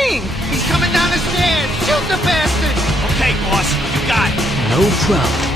Payne! He's coming down the stairs! Shoot the bastard! Okay, boss, you got it. No problem.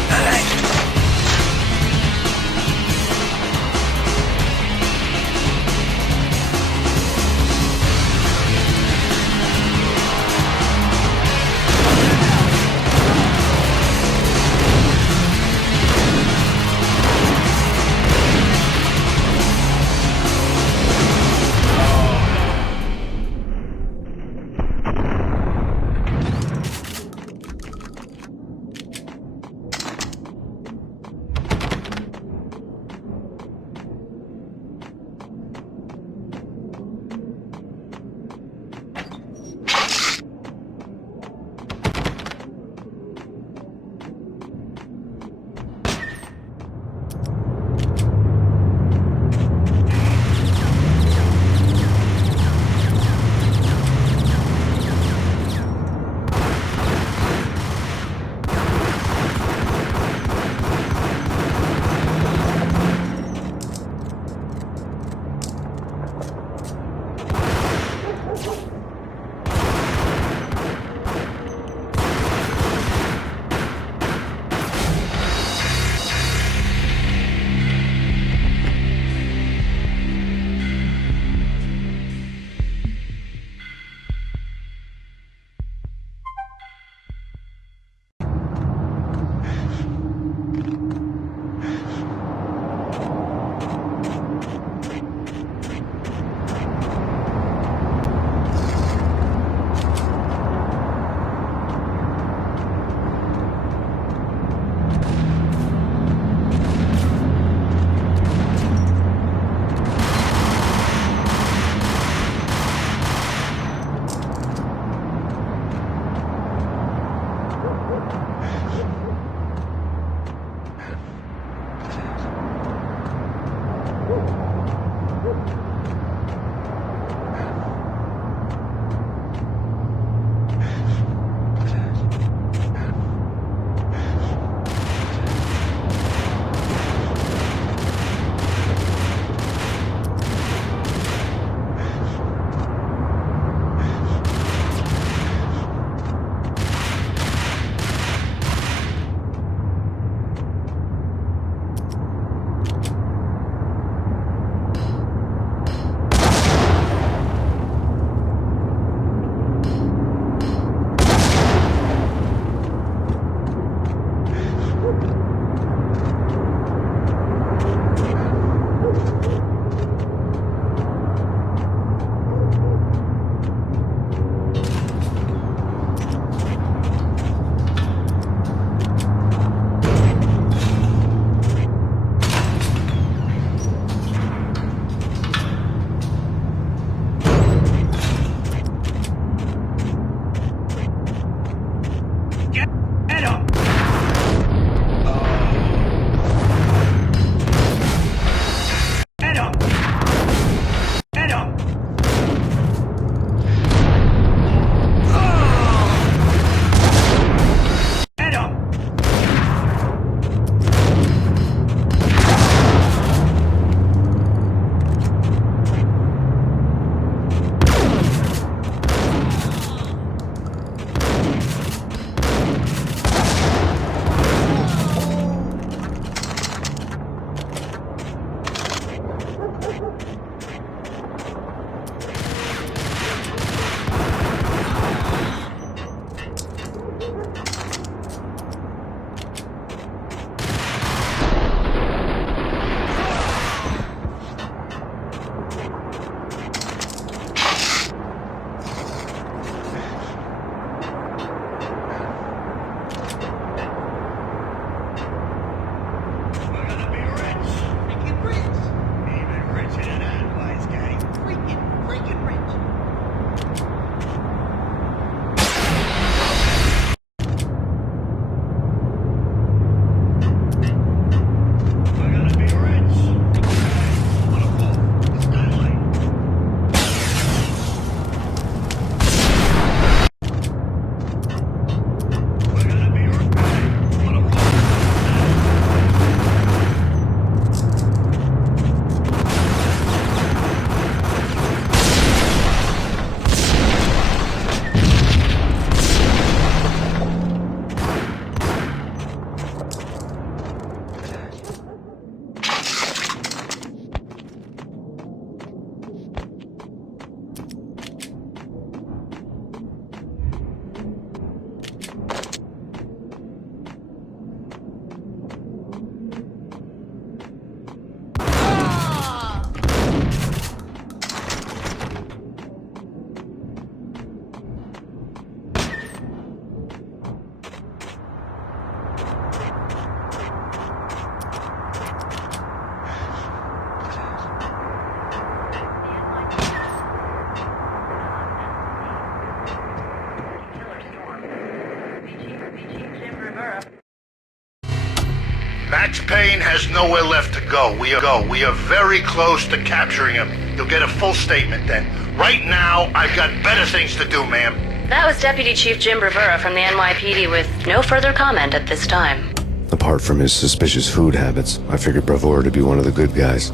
Max Payne has nowhere left to go. We are very close to capturing him. You'll get a full statement then. Right now, I've got better things to do, ma'am. That was Deputy Chief Jim Rivera from the NYPD with no further comment at this time. Apart from his suspicious food habits, I figured Bravura to be one of the good guys.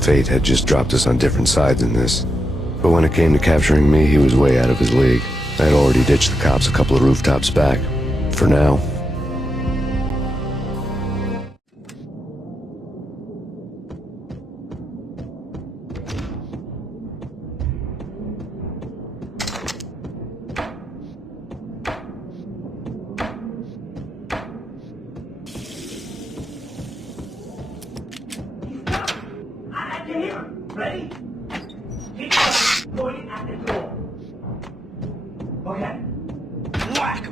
Fate had just dropped us on different sides in this. But when it came to capturing me, he was way out of his league. I had already ditched the cops a couple of rooftops back. For now. Ready? Keep going, pointing at the door. Okay. Whack!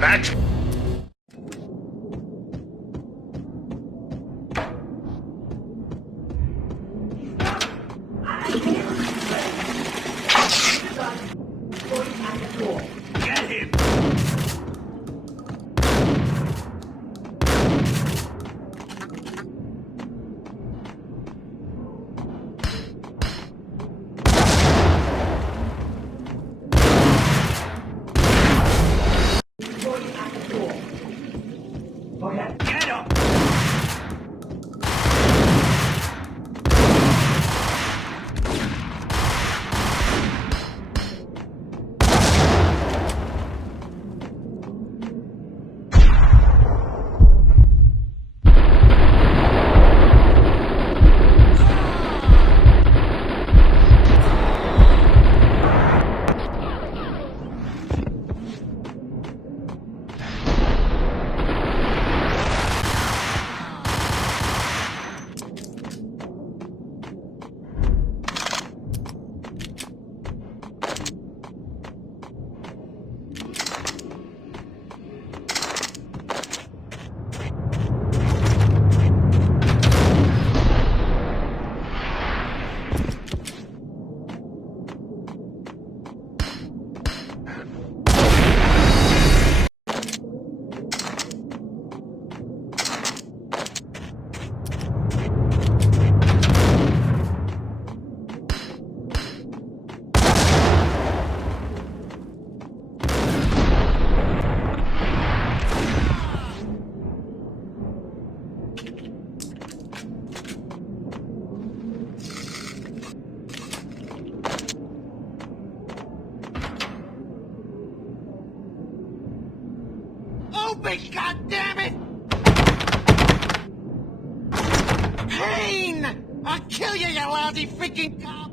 Max? Get him! Okay, get him! Open, goddammit! Payne! I'll kill you, you lousy freaking cop!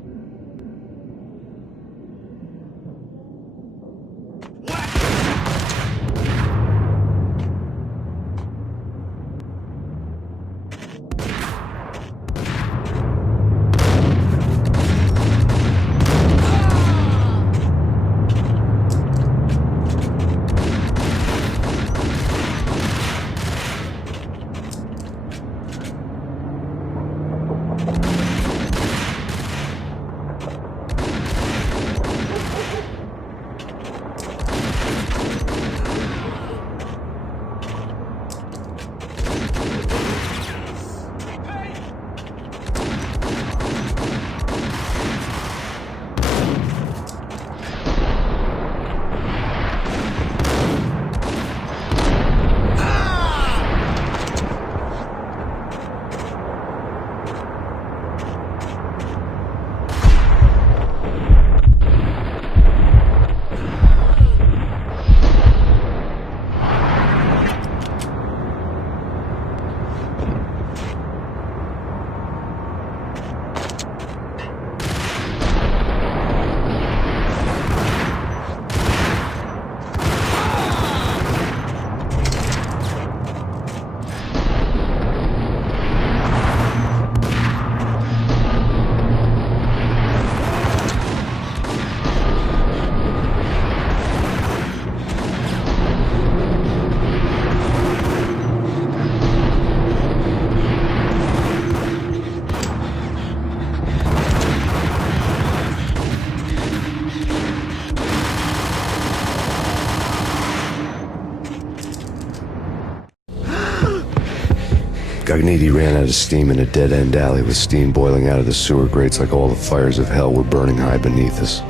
Ragniti ran out of steam in a dead-end alley with steam boiling out of the sewer grates like all the fires of hell were burning high beneath us.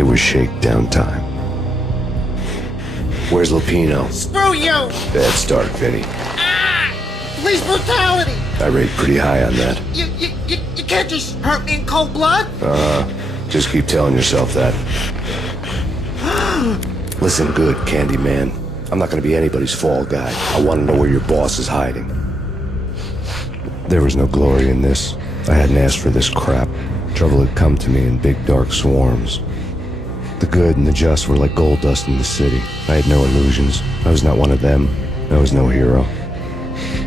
It was shakedown time. Where's Lupino? Screw you! Bad start, Vinny. Police brutality! I rate pretty high on that. You can't just hurt me in cold blood? Just keep telling yourself that. Listen good, Candyman. I'm not gonna be anybody's fall guy. I want to know where your boss is hiding. There was no glory in this. I hadn't asked for this crap. Trouble had come to me in big dark swarms. The good and the just were like gold dust in the city. I had no illusions. I was not one of them. I was no hero.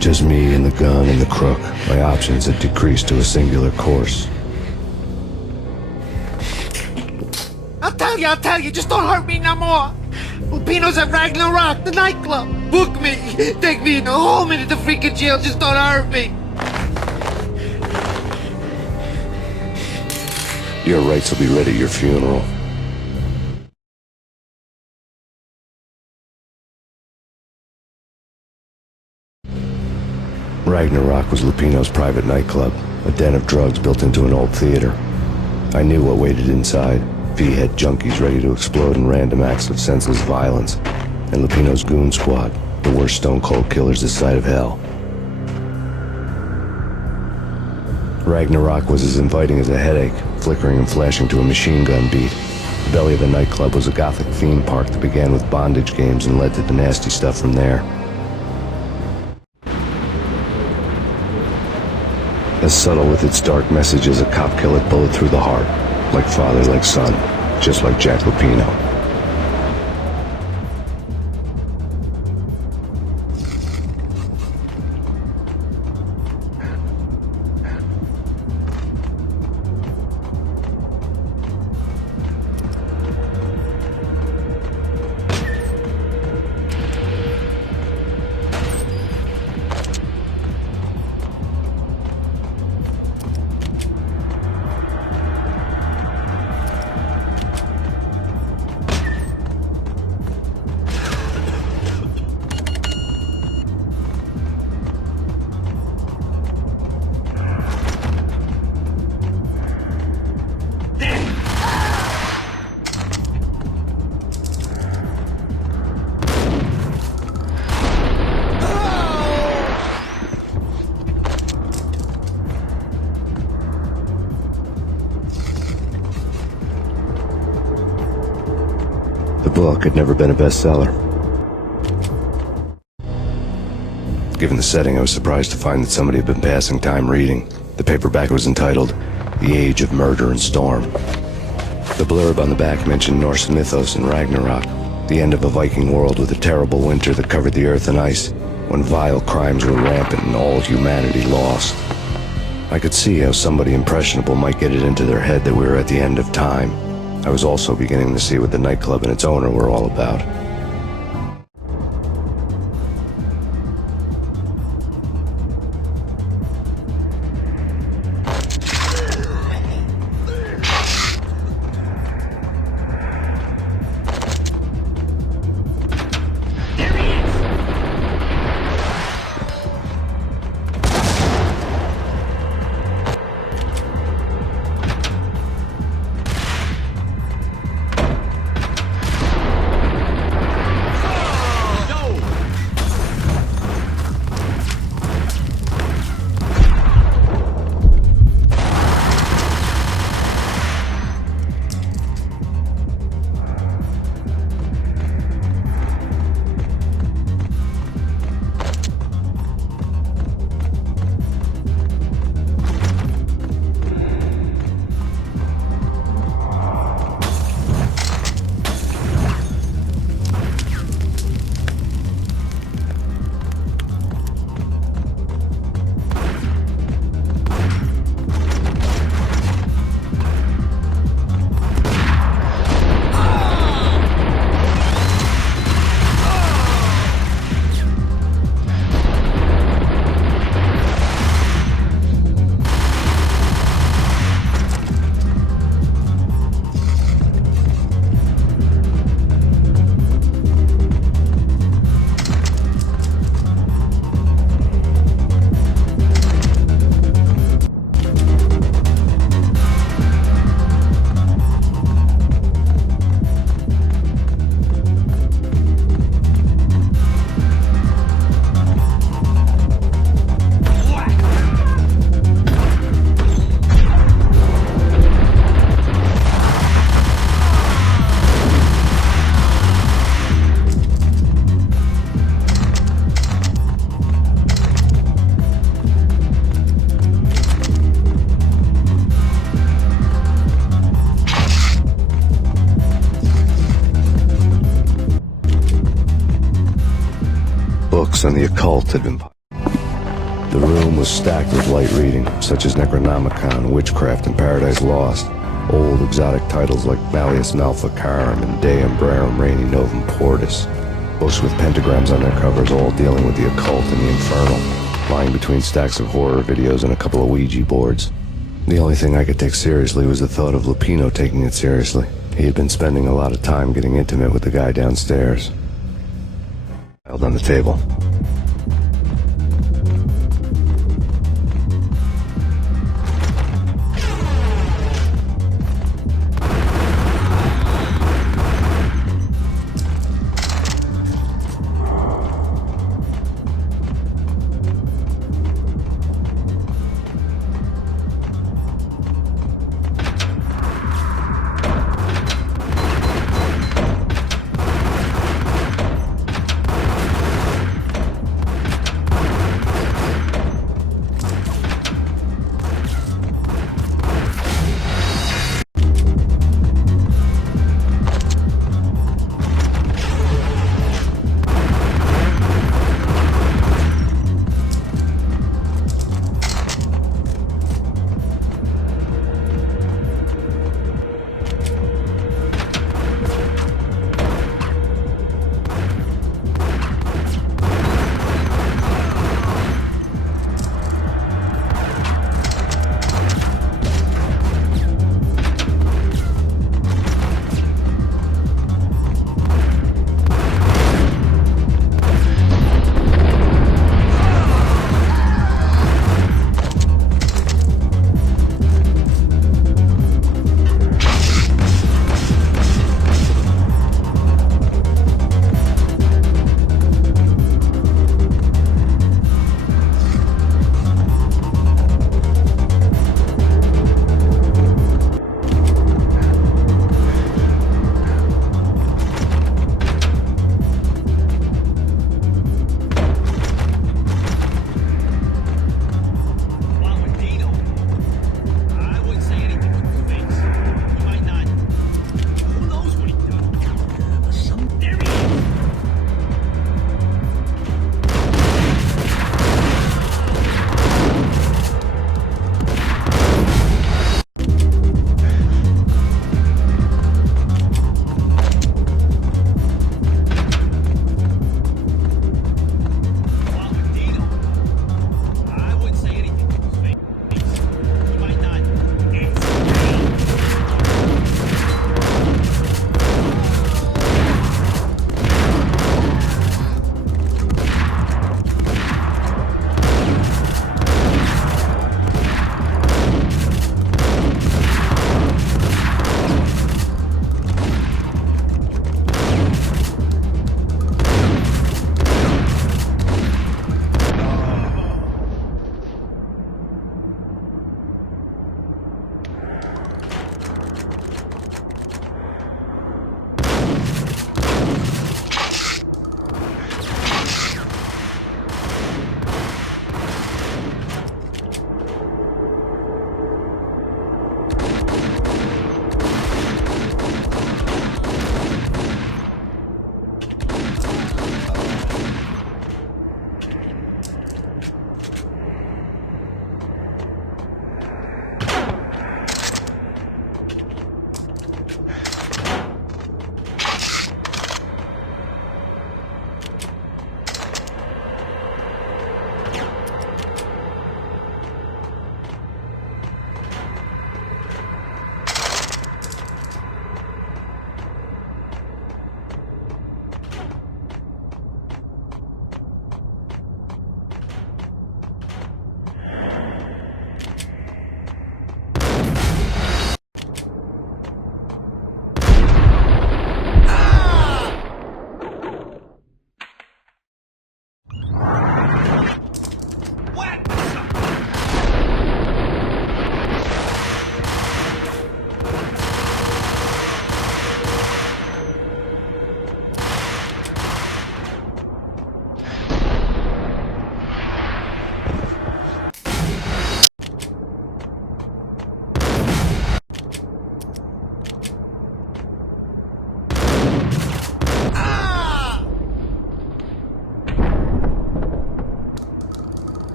Just me and the gun and the crook. My options had decreased to a singular course. I'll tell you, just don't hurt me no more. Lupino's at Ragnarök, the nightclub. Book me, take me in the whole minute to freaking jail, just don't hurt me. Your rights will be ready at your funeral. Ragnarök was Lupino's private nightclub, a den of drugs built into an old theater. I knew what waited inside. V-head junkies ready to explode in random acts of senseless violence, and Lupino's goon squad, the worst stone-cold killers this side of hell. Ragnarök was as inviting as a headache, flickering and flashing to a machine gun beat. The belly of the nightclub was a gothic theme park that began with bondage games and led to the nasty stuff from there. As subtle with its dark message as a cop killer bullet through the heart. Like father, like son, just like Jack Lupino. The book had never been a bestseller. Given the setting, I was surprised to find that somebody had been passing time reading. The paperback was entitled, The Age of Murder and Storm. The blurb on the back mentioned Norse mythos and Ragnarök, the end of a Viking world with a terrible winter that covered the earth in ice, when vile crimes were rampant and all humanity lost. I could see how somebody impressionable might get it into their head that we were at the end of time. I was also beginning to see what the nightclub and its owner were all about. books on the occult had been... The room was stacked with light reading, such as Necronomicon, Witchcraft, and Paradise Lost. Old exotic titles like Malleus Maleficarum and Deum Brerum Reini Novum Portus. Books with pentagrams on their covers, all dealing with the occult and the infernal, lying between stacks of horror videos and a couple of Ouija boards. The only thing I could take seriously was the thought of Lupino taking it seriously. He had been spending a lot of time getting intimate with the guy downstairs. Held on the table.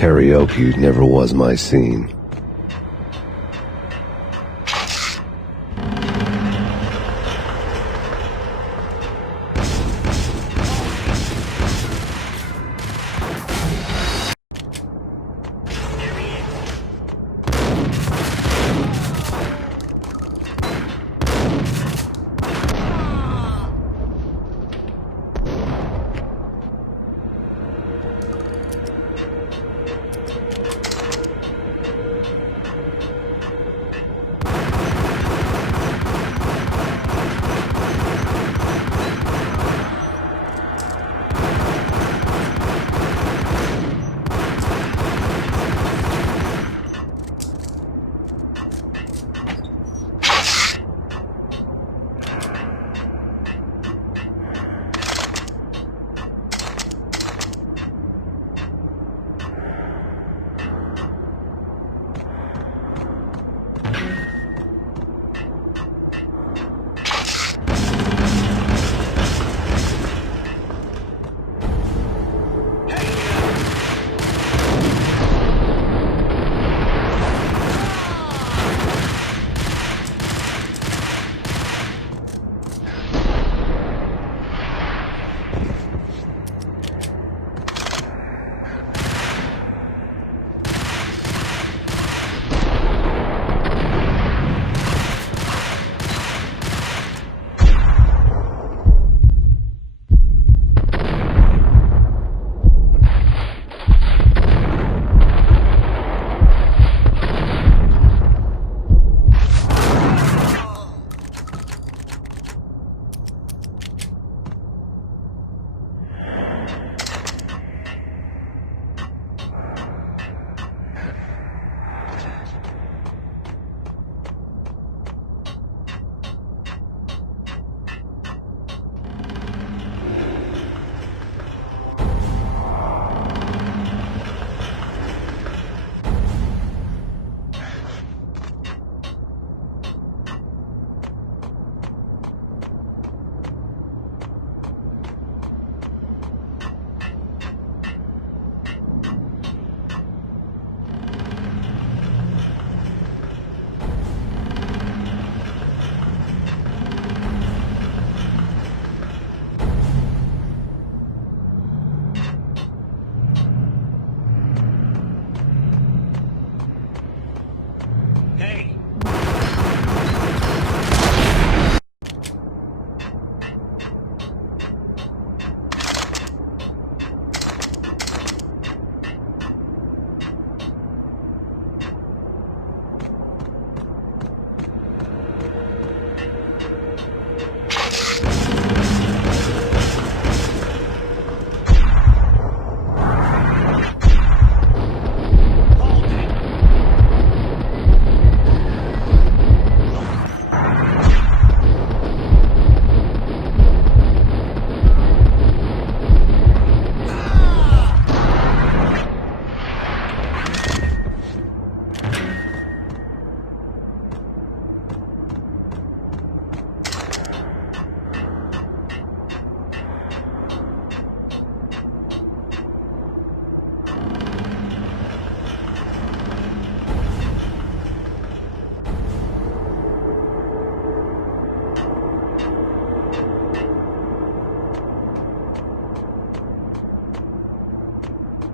Karaoke never was my scene.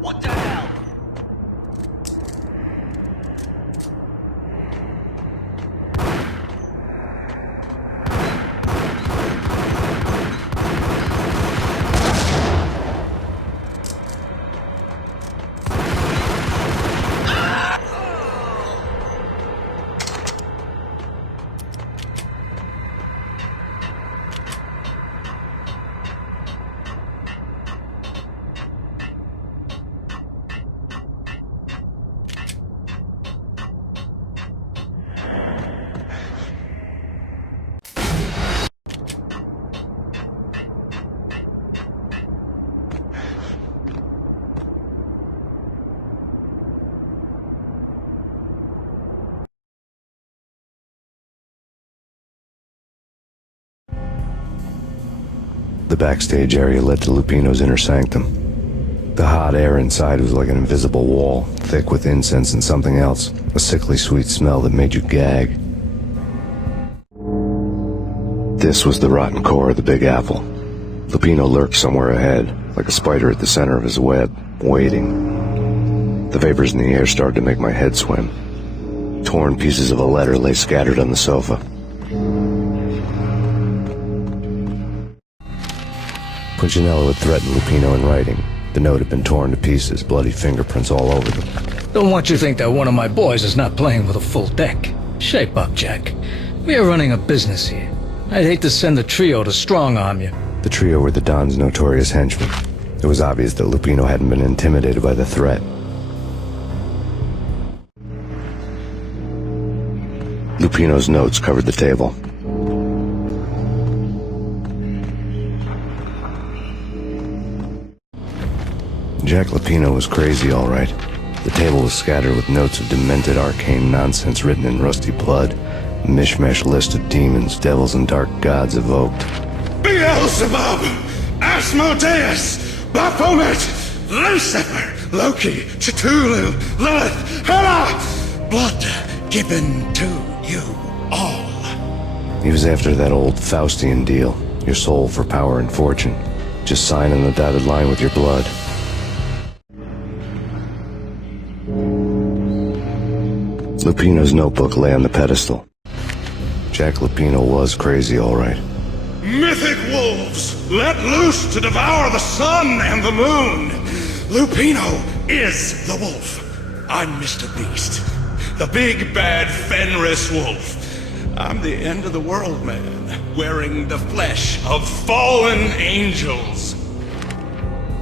What the hell? The backstage area led to Lupino's inner sanctum. The hot air inside was like an invisible wall, thick with incense and something else, a sickly sweet smell that made you gag. This was the rotten core of the Big Apple. Lupino lurked somewhere ahead, like a spider at the center of his web, waiting. The vapors in the air started to make my head swim. Torn pieces of a letter lay scattered on the sofa. Punchinello had threatened Lupino in writing. The note had been torn to pieces, bloody fingerprints all over them. Don't want you to think that one of my boys is not playing with a full deck. Shape up, Jack. We are running a business here. I'd hate to send the trio to strong-arm you. The trio were the Don's notorious henchmen. It was obvious that Lupino hadn't been intimidated by the threat. Lupino's notes covered the table. Jack Lupino was crazy, all right. The table was scattered with notes of demented arcane nonsense written in rusty blood. A mishmash list of demons, devils, and dark gods evoked. Beelzebub, Asmodeus, Baphomet, Lucifer, Loki, Cthulhu, Lilith, Hela! Blood given to you all. He was after that old Faustian deal. Your soul for power and fortune. Just sign on the dotted line with your blood. Lupino's notebook lay on the pedestal. Jack Lupino was crazy, all right. Mythic wolves, let loose to devour the sun and the moon. Lupino is the wolf. I'm Mr. Beast, the big bad Fenris wolf. I'm the end of the world man, wearing the flesh of fallen angels.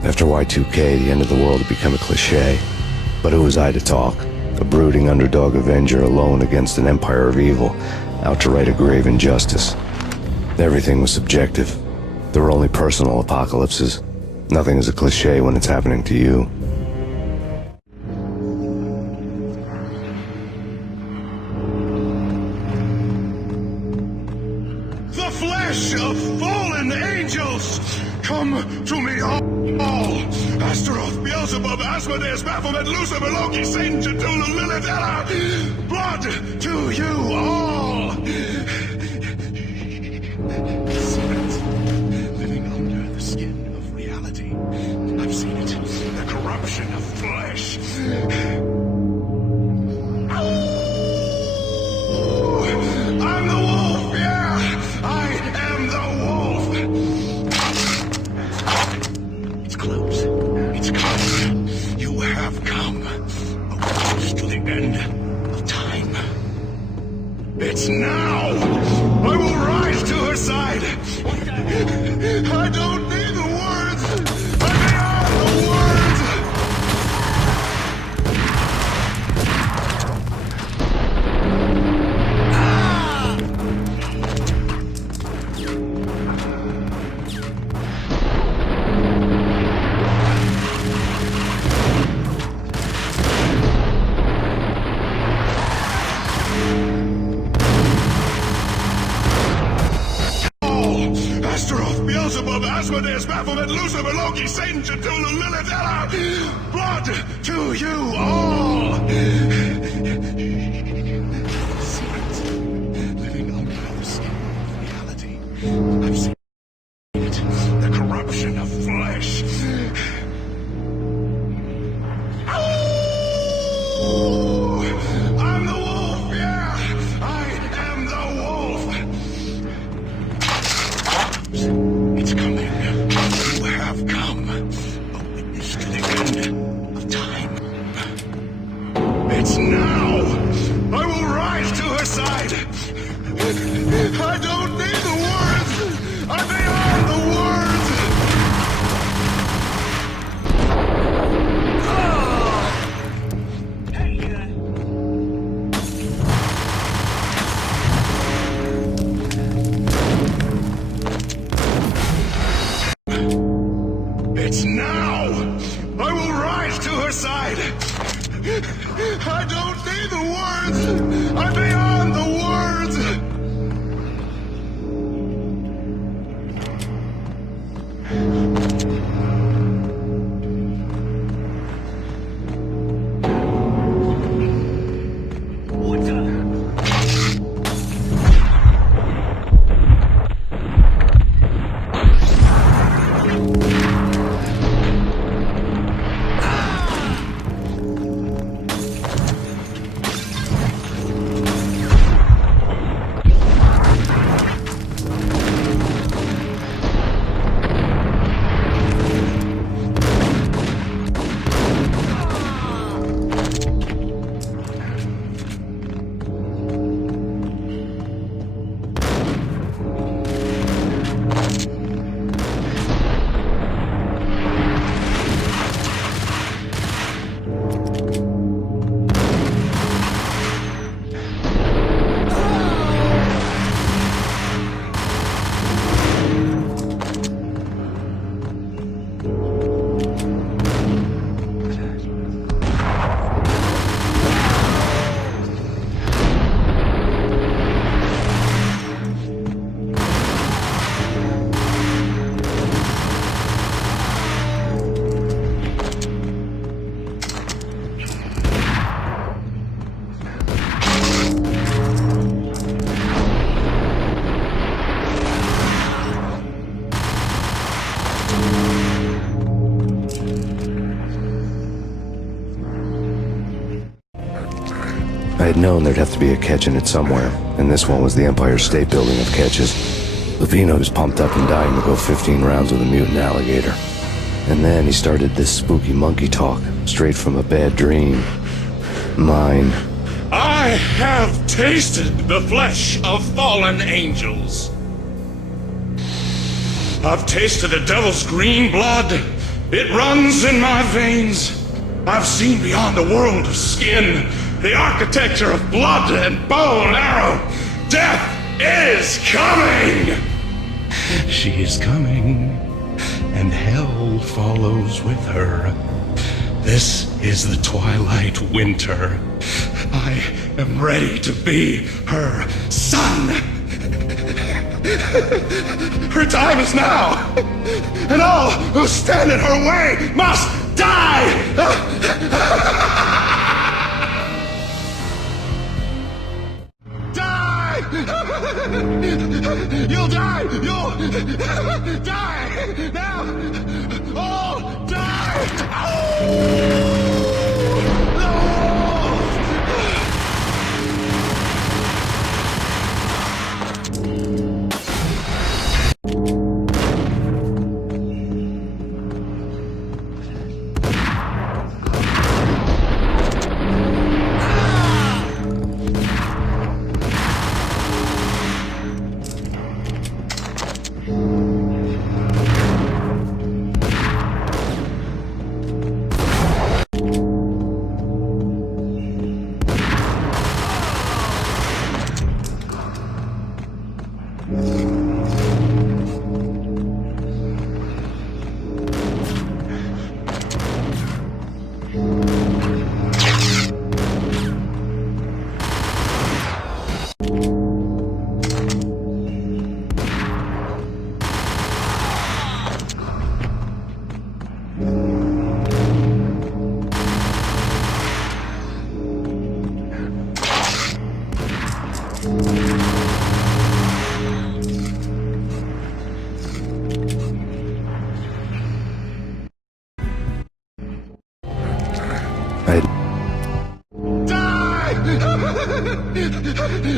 After Y2K, the end of the world had become a cliché. But who was I to talk? A brooding underdog avenger alone against an empire of evil, out to right a grave injustice. Everything was subjective. There were only personal apocalypses. Nothing is a cliché when it's happening to you. The flesh of fallen angels, come to me all. Astaroth, Beelzebub, Asmodeus, Baphomet, Lucifer, Loki, Satan, Cthulhu, Lilith, Hela. Blood to you all. Secrets living under the skin of reality. I've seen it. The corruption of flesh. I'm the wolf, yeah! I am the wolf! It's close. It's close. You have come. Close to the end of time. It's now! I will rise to her side! I don't need the words! I'm beyond the words! Astaroth, Beelzebub, Asmodeus, Baphomet, Lucifer, Loki, Satan, Cthulhu, Lilith, Hela! Blood to you all! Secrets living under the skin of reality. I've seen it. The corruption of flesh. I'm the wolf, yeah! I am the wolf! It's coming. You have come. A witness to the end of time. It's now! I will rise to her side! I don't need the words! I'm beyond the words! It's now! I will rise to her side! I don't need the words! I'm beyond the words! I had known there'd have to be a catch in it somewhere, and this one was the Empire State Building of catches. Lupino was pumped up and dying to go 15 rounds with a mutant alligator. And then he started this spooky monkey talk, straight from a bad dream. Mine. I have tasted the flesh of fallen angels. I've tasted the devil's green blood. It runs in my veins. I've seen beyond the world of skin, the architecture of blood and bow and arrow. Death is coming! She is coming, and hell follows with her. This is the twilight winter. I am ready to be her son. Her time is now, and all who stand in her way must die! Die! You'll die! You'll die! Now! All die!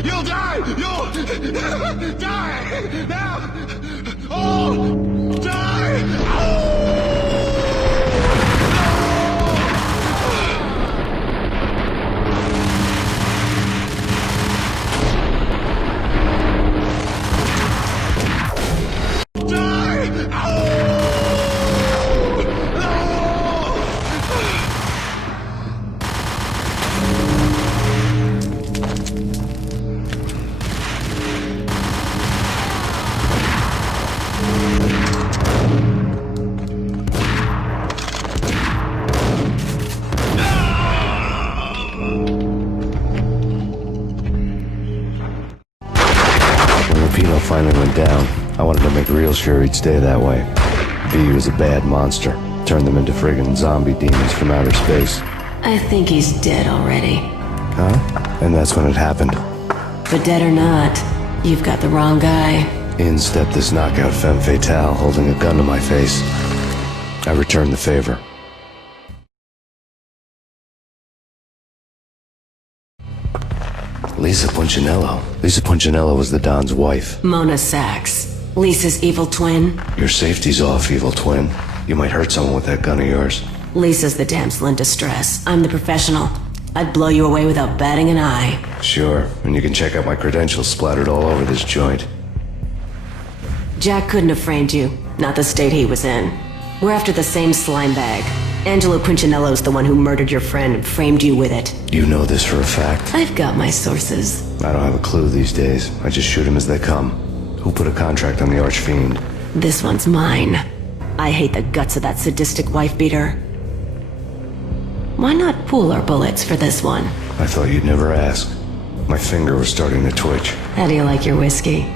You'll die! You'll die! Now! All die! Finally went down. I wanted to make real sure he'd stay that way. V was a bad monster. Turned them into friggin' zombie demons from outer space. I think he's dead already. Huh? And that's when it happened. But dead or not, you've got the wrong guy. In stepped this knockout femme fatale, holding a gun to my face. I returned the favor. Lisa Punchinello. Lisa Punchinello was the Don's wife. Mona Sachs. Lisa's evil twin. Your safety's off, evil twin. You might hurt someone with that gun of yours. Lisa's the damsel in distress. I'm the professional. I'd blow you away without batting an eye. Sure, and you can check out my credentials splattered all over this joint. Jack couldn't have framed you. Not the state he was in. We're after the same slime bag. Angelo Punchinello's the one who murdered your friend and framed you with it. You know this for a fact? I've got my sources. I don't have a clue these days. I just shoot them as they come. Who put a contract on the Archfiend? This one's mine. I hate the guts of that sadistic wife-beater. Why not pool our bullets for this one? I thought you'd never ask. My finger was starting to twitch. How do you like your whiskey?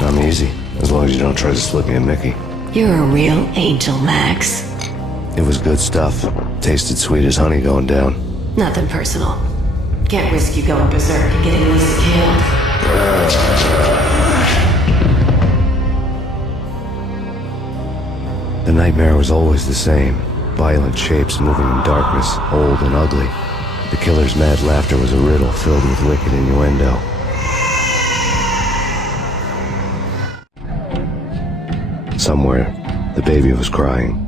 I'm easy, as long as you don't try to slip me a Mickey. You're a real angel, Max. It was good stuff. Tasted sweet as honey going down. Nothing personal. Can't risk you going berserk and getting Lisa killed. The nightmare was always the same. Violent shapes moving in darkness, old and ugly. The killer's mad laughter was a riddle filled with wicked innuendo. Somewhere, the baby was crying.